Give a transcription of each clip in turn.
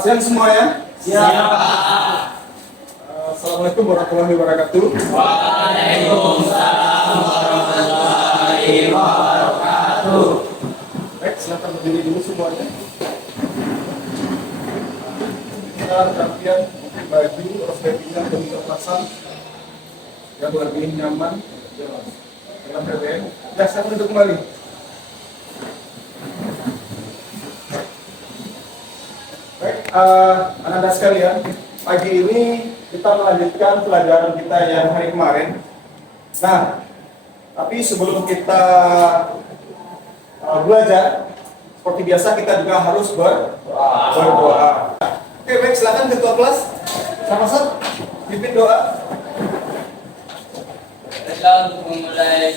Selamat siang semuanya. Siap. Assalamualaikum warahmatullahi wabarakatuh. Waalaikumsalam warahmatullahi wabarakatuh. Baik, silakan berdiri dulu semuanya. Kita rapian baju, rosettingnya dan terpasang yang lebih nyaman dalam PBN. Ya, silakan duduk kembali. Baik, anak-anak sekalian, pagi ini kita melanjutkan pelajaran kita yang hari kemarin. Nah, tapi sebelum kita belajar, seperti biasa kita juga harus berdoa. Oke, baik, silakan ketua kelas. Sama-sama pimpin doa. Kita untuk memulai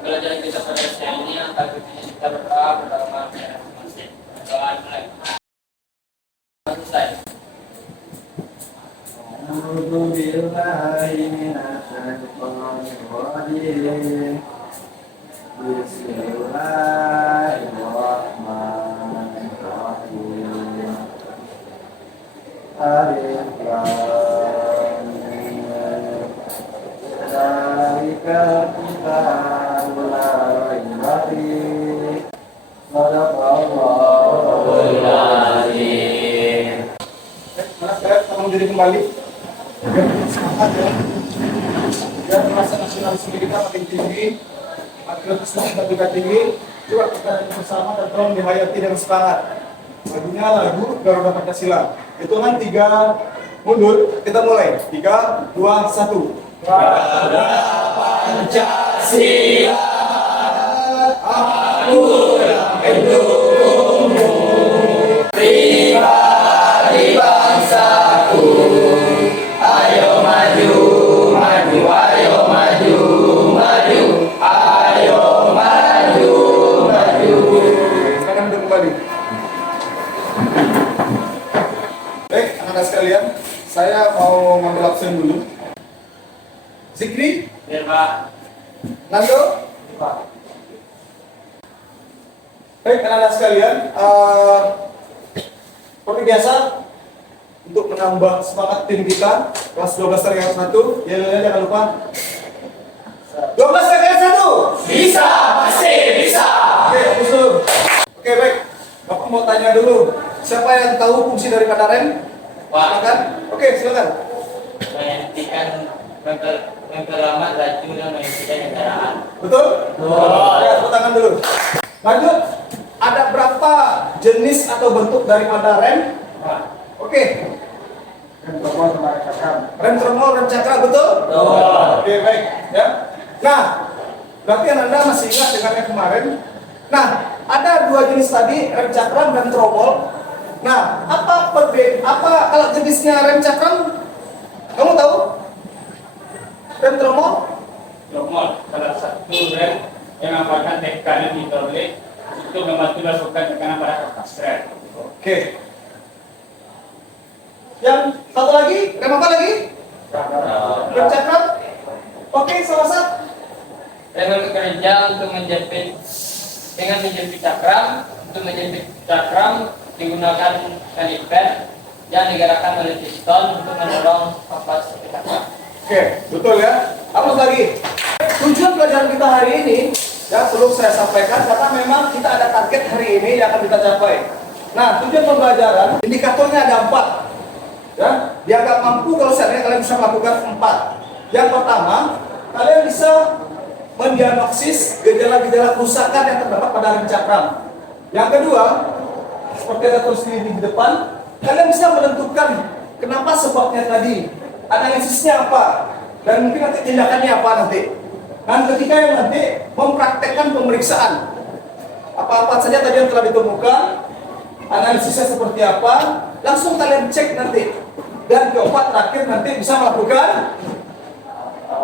belajar kita pada siang ini, tapi kita berdoa bersama masing-masing. Doa mulai. Selesai. A'udzu billahi minasyaitonir rajim. Bismillahirrahmanirrahim. Alif lam mim. Dzalika kitabul la raiba fihi. Shadaqallahul azim. Mana saya tolong diri kembali. Biar semangat ya. Biar rasa nasionalisme kita makin tinggi, patriotisme kita juga tinggi. Coba kita bersama dan tolong dihayati dengan semangat. Lagunya lagu Garuda Pancasila. Hitungan 3 mundur. Kita mulai. 3, 2, 1. Garuda Pancasila, aku yang mendukungmu. Pribadi bangsaku, ayo maju, maju, ayo maju, maju, ayo maju, maju. Silakan duduk kembali. Baik, anak-anak sekalian, saya mau ngambil absen dulu. Zikri, Biar Pak. Nando. Baik, anak-anak sekalian, seperti biasa, untuk menambah semangat tim kita, kelas 12 tarian 1, ya jangan lupa 12 tarian 1. Bisa, pasti bisa. Oke, fokus dulu. Oke, baik. Bapak mau tanya dulu, siapa yang tahu fungsi daripada rem? Pak. Silakan. Oke, silakan. Menghentikan memperlambat laju dan menghentikan kendaraan. Betul? Betul. Ya, tepuk tangan dulu. Lanjut. Ada berapa jenis atau bentuk daripada rem? Pak. Oke. Rem tromol sama rem cakram. Rem tromol, rem cakram, betul? Betul. Oke, baik. Ya. Nah, berarti Anda masih ingat dengan yang kemarin? Nah, ada 2 jenis tadi, rem cakram dan tromol. Nah, apa kalau jenisnya rem cakram? Kamu tahu? Rem tromol? Tromol salah satu rem yang merupakan tekanan hidrolik untuk membantu melakukan tekanan pada kertas rem. Oke. Yang satu lagi, rem apa lagi? Rem cakram? Oke, selesai. Rem bekerja untuk menjepit dengan menjepit cakram. Untuk menjepit cakram digunakan kaliper yang digerakkan oleh piston untuk mendorong kapas cakram. Oke, betul ya. Apa lagi? Tujuan pelajaran kita hari ini, ya perlu saya sampaikan karena memang kita ada target hari ini yang akan kita capai. Nah, tujuan pembelajaran indikatornya ada 4. Ya, dianggap mampu kalau seandainya kalian bisa melakukan 4. Yang pertama, kalian bisa mendiagnosis gejala-gejala kerusakan yang terdapat pada rem cakram. Yang kedua, seperti ada tulis di depan, kalian bisa menentukan kenapa sebabnya tadi, analisisnya apa, dan mungkin nanti tindakannya apa nanti. Dan ketika yang nanti mempraktekkan pemeriksaan, apa-apa saja tadi yang telah ditemukan, analisisnya seperti apa, langsung kalian cek nanti. Dan keempat terakhir nanti bisa melakukan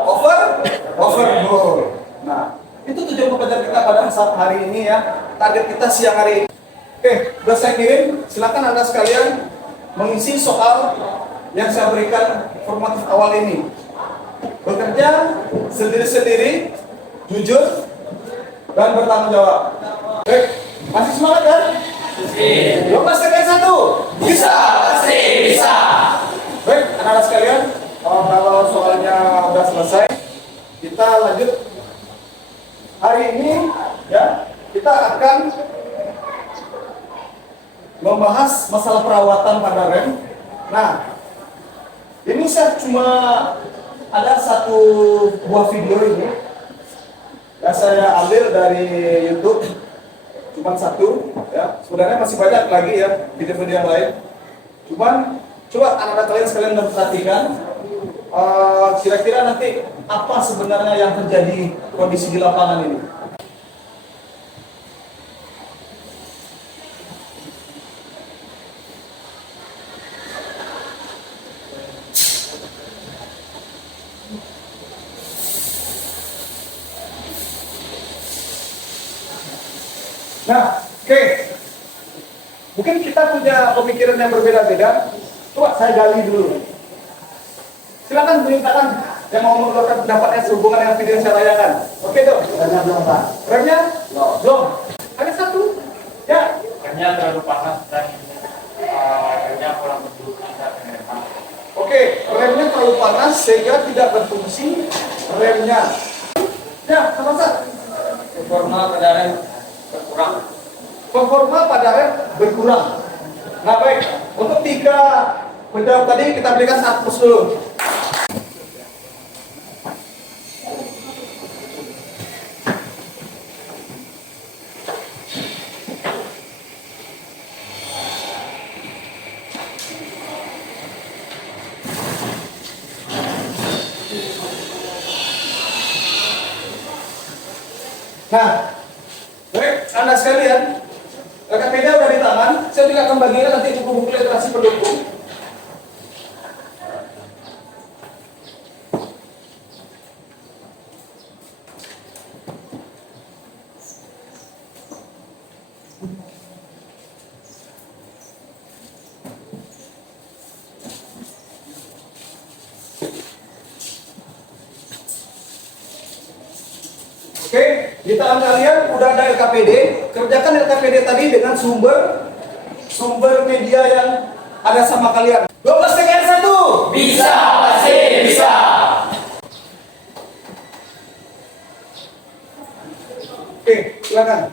overhaul. Nah, itu tujuan pembelajaran kita pada saat hari ini ya. Target kita siang hari ini. Oke, sudah saya kirim. Silakan Anda sekalian mengisi soal yang saya berikan formatif awal ini. Bekerja sendiri-sendiri, jujur, dan bertanggung jawab. Baik, masih semangat kan? 12 TKI 1. Bisa, pasti bisa. Baik, anak-anak sekalian, kalau soalnya udah selesai, kita lanjut. Hari ini ya kita akan membahas masalah perawatan pada rem. Nah, ini saya cuma ada satu buah video ini yang saya ambil dari YouTube, cuma satu ya. Sebenarnya masih banyak lagi ya video-video yang lain. Cuman coba anak-anak kalian sekalian memperhatikan kira-kira nanti apa sebenarnya yang terjadi kondisi di lapangan ini. Nah, oke. Mungkin kita punya pemikiran yang berbeda-beda. Coba saya gali dulu. Silakan beritakan yang mau mengeluarkan pendapatnya sehubungan dengan video yang saya tayangkan. Oke dong. Remnya belum Pak. Remnya? Belum. Belum. Ada satu. Ya. Remnya terlalu panas dan remnya kurang berfungsi saat menembak. Oke, remnya terlalu panas sehingga tidak berfungsi remnya. Ya, sama-sama. Performa pada rem berkurang. Performa pada rem berkurang. Nah baik, untuk 3 penjawab tadi kita berikan 1 dulu. Nah, baik, Anda sekalian, KPD udah di tangan. Saya tidak akan bagikan nanti buku-buku literasi pendukung. Oke, di tangan kalian udah ada LKPD. Kerjakan LKPD tadi dengan sumber media yang ada sama kalian. 12 TKR 1. Bisa, pasti bisa. Oke, silakan.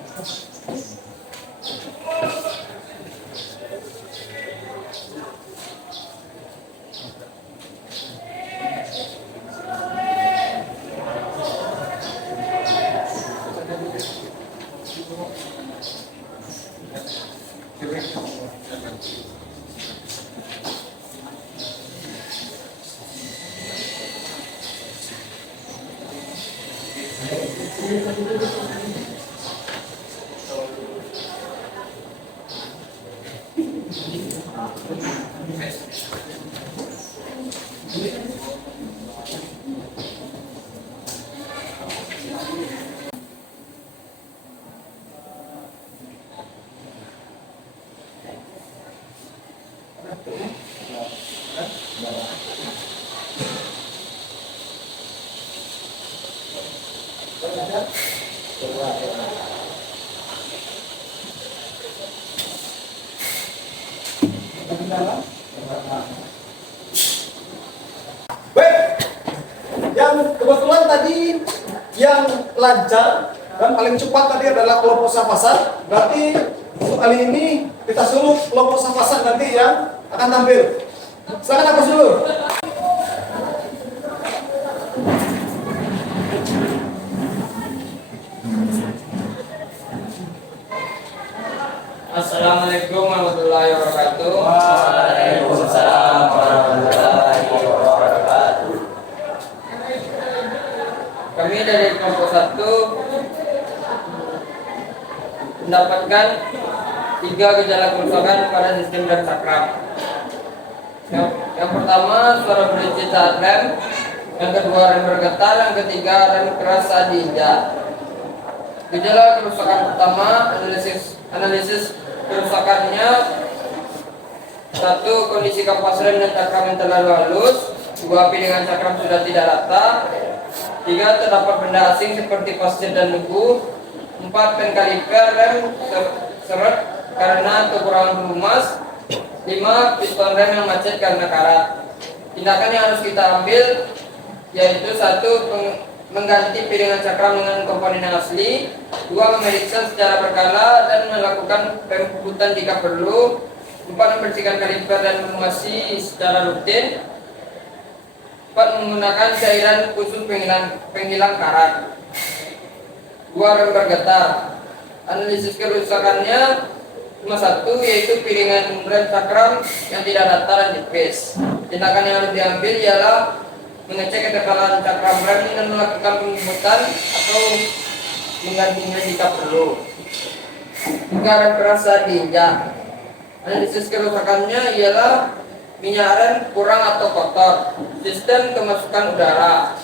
Baik, yang kebetulan tadi yang lancar dan paling cepat tadi adalah kelompok Safasan. Berarti untuk kali ini kita suruh kelompok Safasan nanti yang akan tampil. Silakan aku dulu. Assalamualaikum warahmatullahi wabarakatuh. Waalaikumsalam warahmatullahi wabarakatuh. Kami dari kelompok 1 mendapatkan 3 gejala kerusakan pada sistem rem sakram. Yang pertama, suara berisik saat rem. Yang kedua, rem bergetar. Yang ketiga, rem keras saat diinjak. Gejala kerusakan pertama, analisis kerusakannya: 1. Kondisi kapas rem dan cakram yang terlalu halus. 2. Api dengan cakram sudah tidak rata. 3. Terdapat benda asing seperti pasir dan debu. 4. Pen kaliper rem seret karena kekurangan pelumas. 5. Piston rem yang macet karena karat. Tindakan yang harus kita ambil yaitu 1. Mengganti piringan cakram dengan komponen yang asli. 2. Memeriksa secara berkala dan melakukan pembuatan jika perlu. 4. Membersihkan kaliper dan mengawasi secara rutin. 4. Menggunakan cairan khusus penghilang karat. 2. Rem bergetar. Analisis kerusakannya cuma 1, yaitu piringan rem cakram yang tidak datar dan tipis. Tindakan yang harus diambil ialah mengecek ketekanan cakram rem dan melakukan pembuatan atau menggantinya jika perlu. 3. Rem keras saat diinjak. Analisis kerusakannya ialah minyak rem kurang atau kotor, sistem kemasukan udara,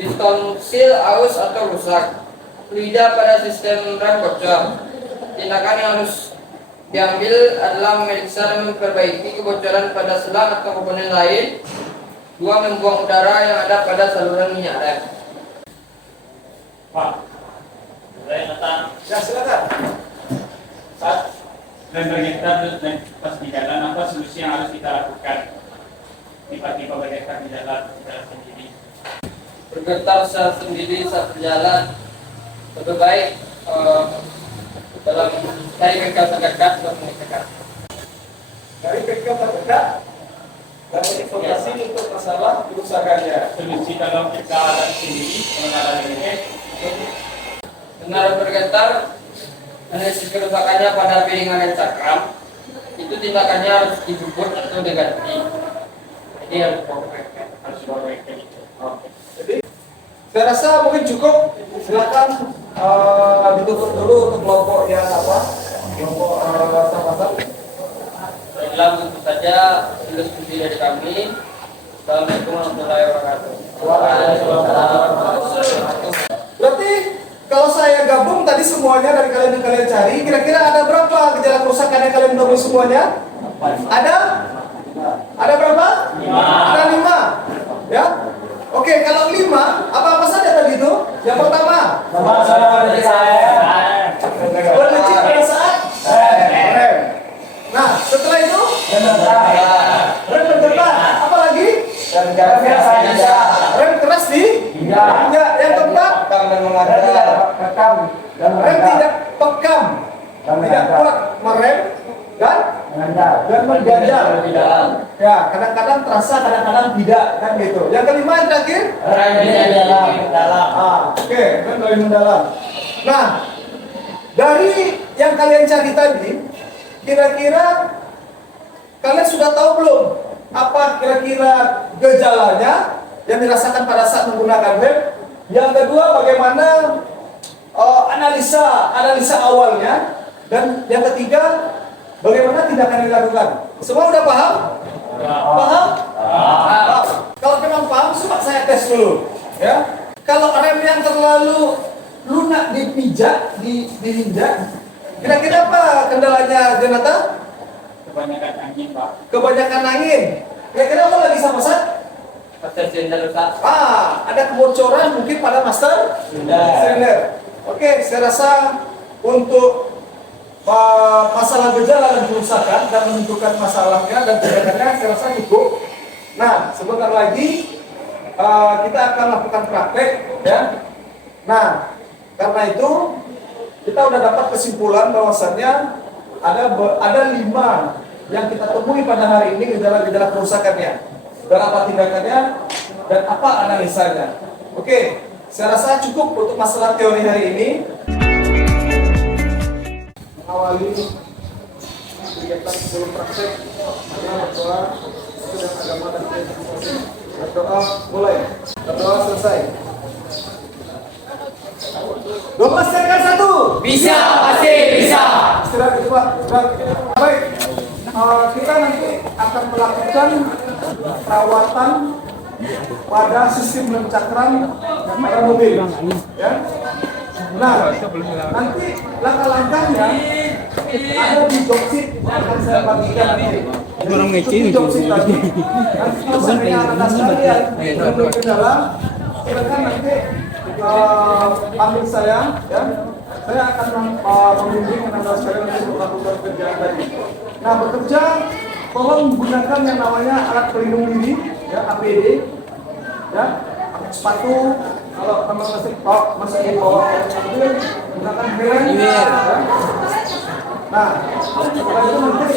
piston seal aus atau rusak, fluida pada sistem rem bocor. Tindakan yang harus diambil adalah memeriksa dan memperbaiki kebocoran pada selang atau komponen lain. 2. Membuang udara yang ada pada saluran minyak rem. Pak, saya datang. Ya, silakan. Saat rem bergetar dan pas di jalan, apa solusi yang harus kita lakukan? Tiba-tiba bergetar di jalan sendiri. Bergetar secara sendiri saat berjalan, lebih baik dalam cari bengkel terdekat untuk mendekat. Dari bengkel terdekat dan konsultasi untuk masalah kerusakannya. Solusi kalau kita ada sendiri, mengenal ini, Benar bergetar, analisis kerusakannya pada piringan dan cakram, itu tindakannya harus dibubut atau diganti. Jadi harus bawa bengkel. harus bawa bengkel itu. Jadi saya rasa mungkin cukup. Silakan ditutup dulu untuk kelompok yang apa? Kelompok sama-sama. Baiklah, tentu saja tulis kunci dari kami. Assalamualaikum warahmatullahi wabarakatuh. Berarti kalau saya gabung tadi semuanya dari kalian yang kalian cari, kira-kira ada berapa gejala kerusakan yang kalian gabung semuanya? Ada? Ada berapa? 5. Ada 5. Ya? Oke, kalau 5, apa-apa saja tadi itu? Yang pertama, berlecit pada saat rem. Nah, setelah itu rem bergetar. Apa lagi? Rem keras di? Tidak. Yang keempat, rem tidak pekam, tidak kuat merem dan mengganjal. Ya, kadang-kadang terasa, kadang-kadang tidak, kan gitu. Yang kelima yang terakhir, oke, rem dari mendalam. Nah, dari yang kalian cari tadi, kira-kira kalian sudah tahu belum apa kira-kira gejalanya yang dirasakan pada saat menggunakan rem? Yang kedua, bagaimana analisa awalnya, dan yang ketiga, bagaimana tindakan dilakukan. Semua udah paham? Paham? Paham. Kalau memang paham, coba saya tes dulu. Ya. Kalau rem yang terlalu lunak dipijak, diinjak, kira-kira apa kendalanya, Jonathan? Kebanyakan angin, Pak. Kebanyakan angin. Kira-kira apa lagi sama Sat? Master cylinder rusak. Ada kebocoran mungkin pada master cylinder. Oke, saya rasa untuk masalah gejala dan kerusakan dan menentukan masalahnya dan tindakannya saya rasa cukup. Nah, sebentar lagi kita akan lakukan praktek, ya. Nah, karena itu kita sudah dapat kesimpulan bahwasannya ada 5 yang kita temui pada hari ini gejala-gejala kerusakannya, dan apa tindakannya dan apa analisanya. Oke, saya rasa cukup untuk masalah teori hari ini. Awali kegiatan sebelum praktek adalah berdoa dan agama dan keyakinan. Berdoa mulai, berdoa selesai. 12 tekan 1. Bisa, pasti bisa. Istirahat itu Pak. Baik, kita nanti akan melakukan perawatan pada sistem rem cakram pada mobil. Ya. Nah, nanti langkah-langkahnya ada di joksit akan saya bagikan nanti. Di joksit tadi. Nanti kalau seandainya ada sekalian belum ke dalam, silakan nanti panggil saya, ya. Saya akan membimbing anda sekalian untuk melakukan kerjaan tadi. Nah, bekerja tolong gunakan yang namanya alat pelindung diri, ya, APD, ya, sepatu. Kalau teman masih bawa mobil, gunakan helm. Ya. Nah, setelah itu nanti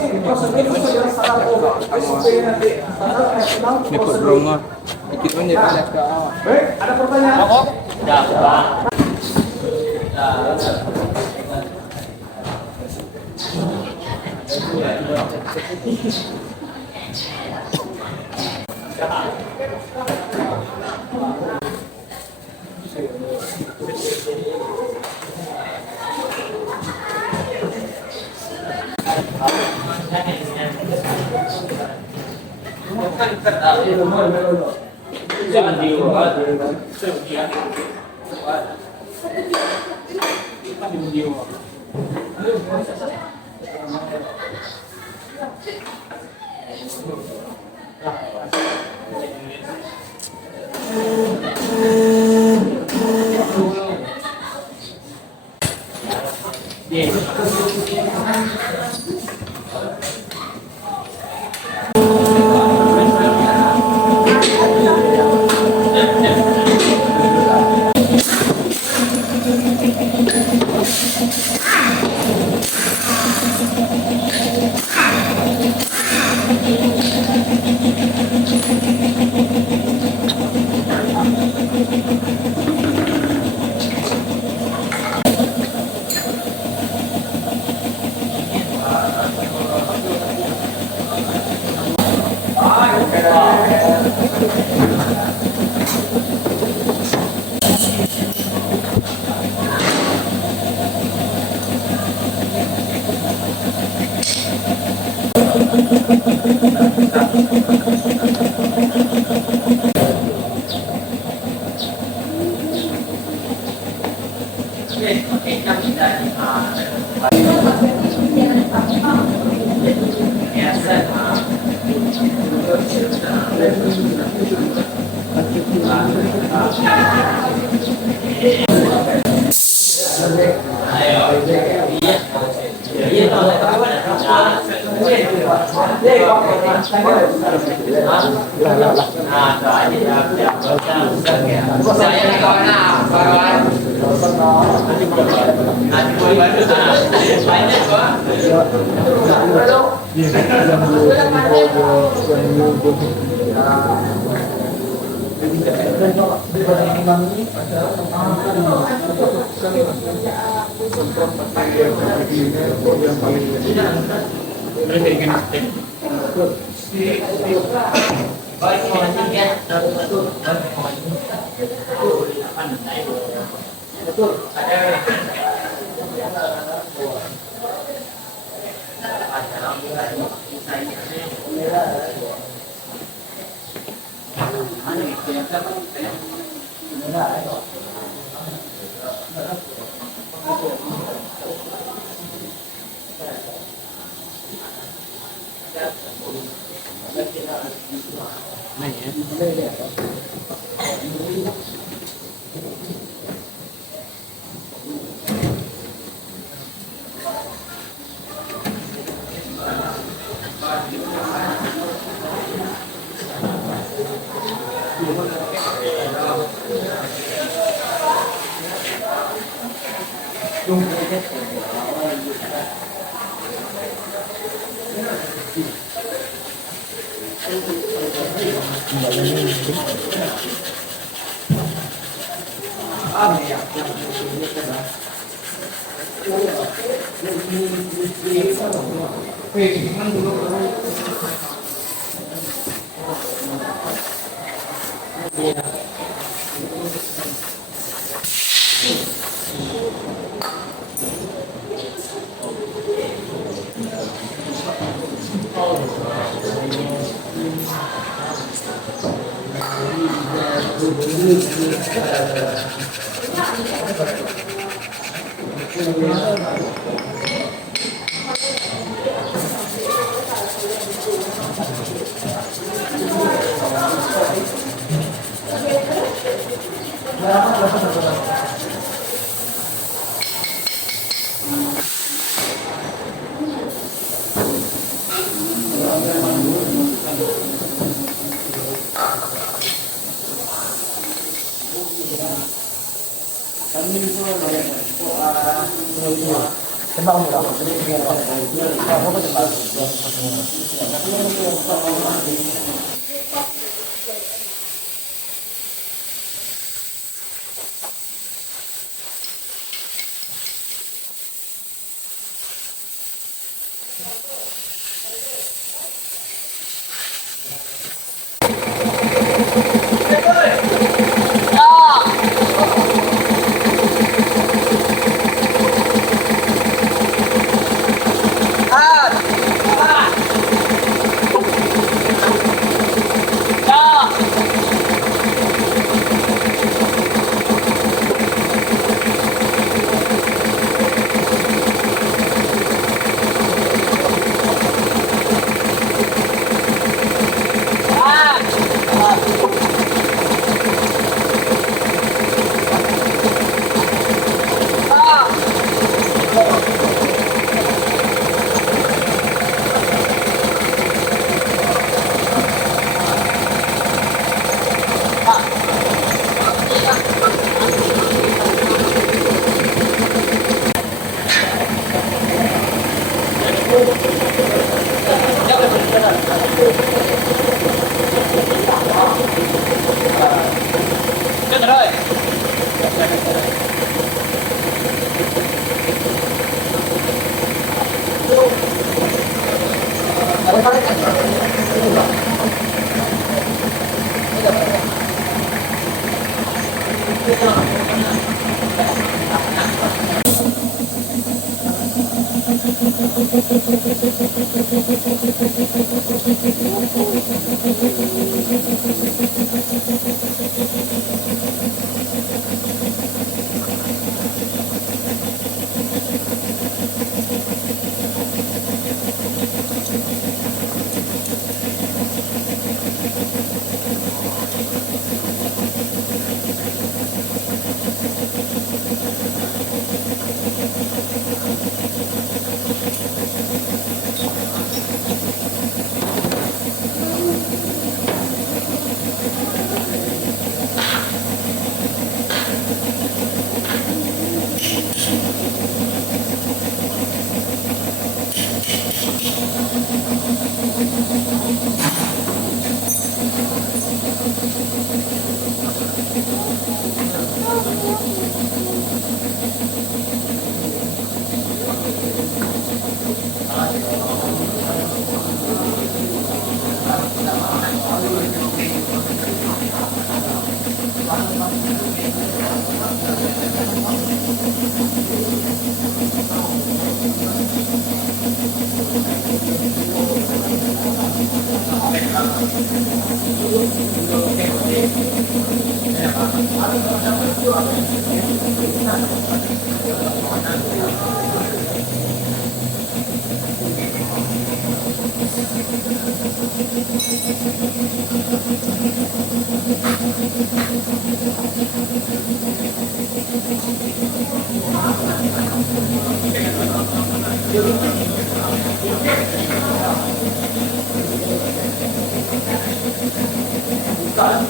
ini prosedur standar SOP nanti standar nasional prosedur. Nah, baik, ada pertanyaan? Jangan diubah.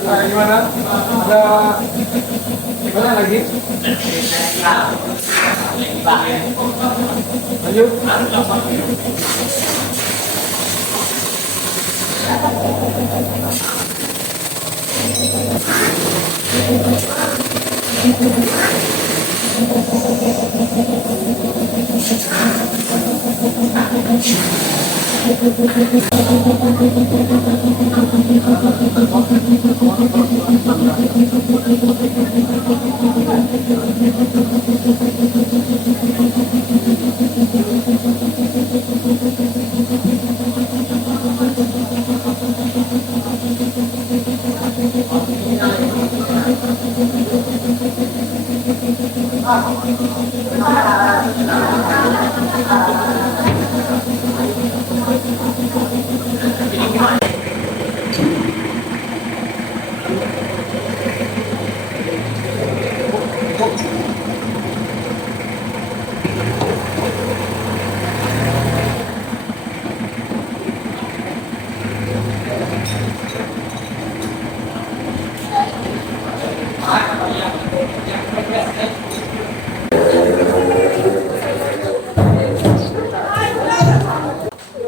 Nah, gimana? Ada gimana lagi? Lanjut.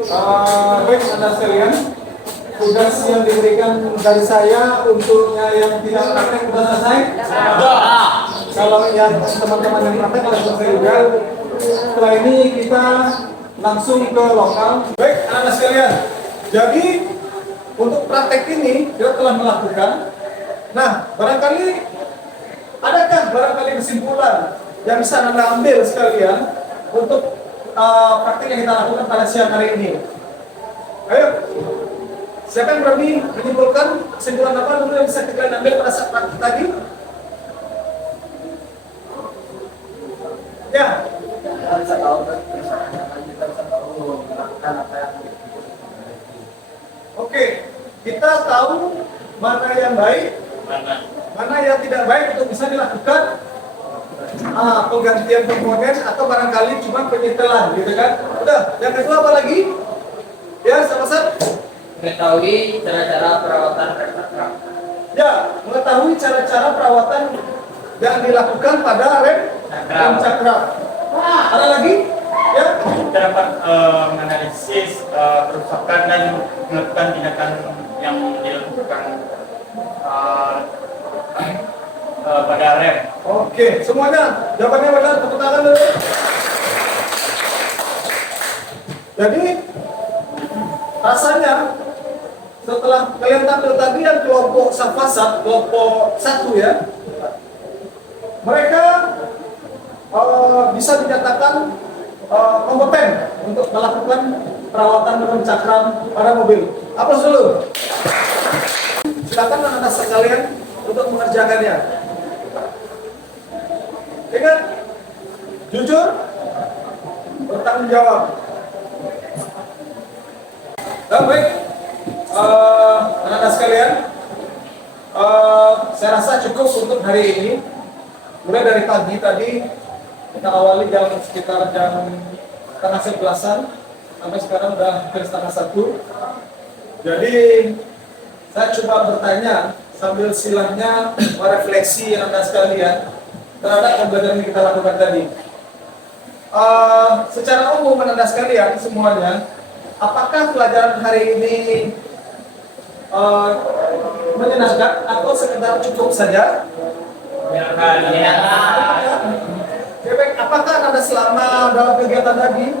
Baik, Anda sekalian, tugas yang diberikan dari saya untuknya yang tidak praktek sudah selesai? Kalau yang teman-teman yang praktek sudah selesai juga. Setelah ini kita langsung ke lokal. Baik, Anda sekalian. Jadi untuk praktek ini kita telah melakukan. Nah, barangkali kesimpulan yang bisa Anda ambil sekalian untuk praktek yang kita lakukan pada siang hari ini. Ayo, siapa yang berani menyimpulkan kesimpulan apa dulu yang bisa kita ambil pada saat praktek tadi? Ya. Kita bisa tahu kita bisa tahu melakukan apa yang Oke, kita tahu mana yang baik, mana yang tidak baik untuk bisa dilakukan penggantian komponen atau barangkali cuma penyetelan, gitu kan? Udah, yang kedua apa lagi? Ya, sama-sama. Mengetahui cara-cara perawatan rem cakram. Ya, mengetahui cara-cara perawatan yang dilakukan pada rem cakram. Ada lagi? Ya. Kita dapat menganalisis kerusakan dan melakukan tindakan yang dilakukan pada rem. Oke, semuanya jawabannya benar, tepuk tangan dulu. Jadi rasanya setelah kalian tampil tadi yang kelompok Safasat, kelompok 1 ya, mereka bisa dinyatakan kompeten untuk melakukan perawatan rem cakram pada mobil. Aplaus dulu. Silakan anak-anak sekalian untuk mengerjakannya. Ingat, jujur, bertanggung jawab. Dan baik, anak-anak sekalian, saya rasa cukup untuk hari ini. Mulai dari pagi tadi kita awali sekitar jam setengah 11-an sampai sekarang udah hampir setengah 1. Jadi saya coba bertanya sambil silahnya merefleksi anak-anak sekalian terhadap pembelajaran yang kita lakukan tadi. Secara umum anak-anak sekalian semuanya, apakah pelajaran hari ini menyenangkan atau sekedar cukup saja? Baik, apakah Anda selama dalam kegiatan tadi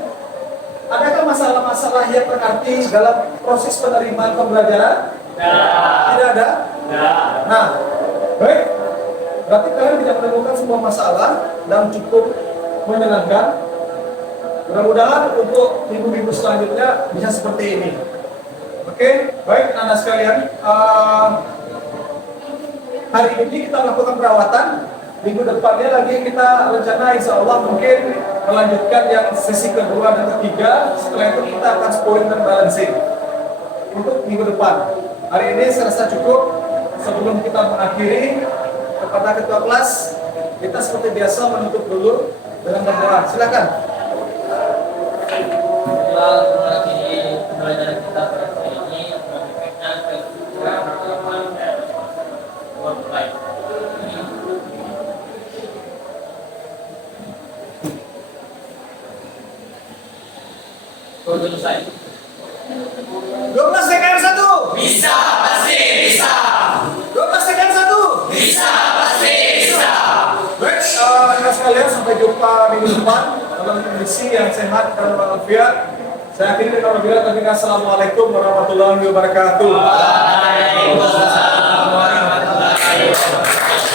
adakah masalah-masalah yang berarti dalam proses penerimaan pembelajaran? Tidak ada? Nah, baik. Berarti kalian tidak menemukan sebuah masalah dan cukup menyenangkan. Mudah-mudahan untuk minggu-minggu selanjutnya bisa seperti ini. Oke, baik anak-anak sekalian. Hari ini kita melakukan perawatan. Minggu depannya lagi kita rencana insya Allah mungkin melanjutkan yang sesi kedua dan ketiga. Setelah itu kita akan spooling dan balancing untuk minggu depan. Hari ini saya rasa cukup. Sebelum kita mengakhiri, kepada ketua kelas kita seperti biasa menutup dulu dengan berdoa. Silakan. Setelah mengakhiri pembelajaran kita pada hari ini, berikutnya kita melakukan work life. Sudah selesai. 12 TKR 1. bisa, pasti bisa. 12 TKR 1. Bisa, pasti bisa. Baik, anak sekalian, sampai jumpa minggu depan dalam kondisi yang sehat dan walafiat. Saya akhiri dengan Assalamualaikum warahmatullahi wabarakatuh. Waalaikumsalam warahmatullahi wabarakatuh.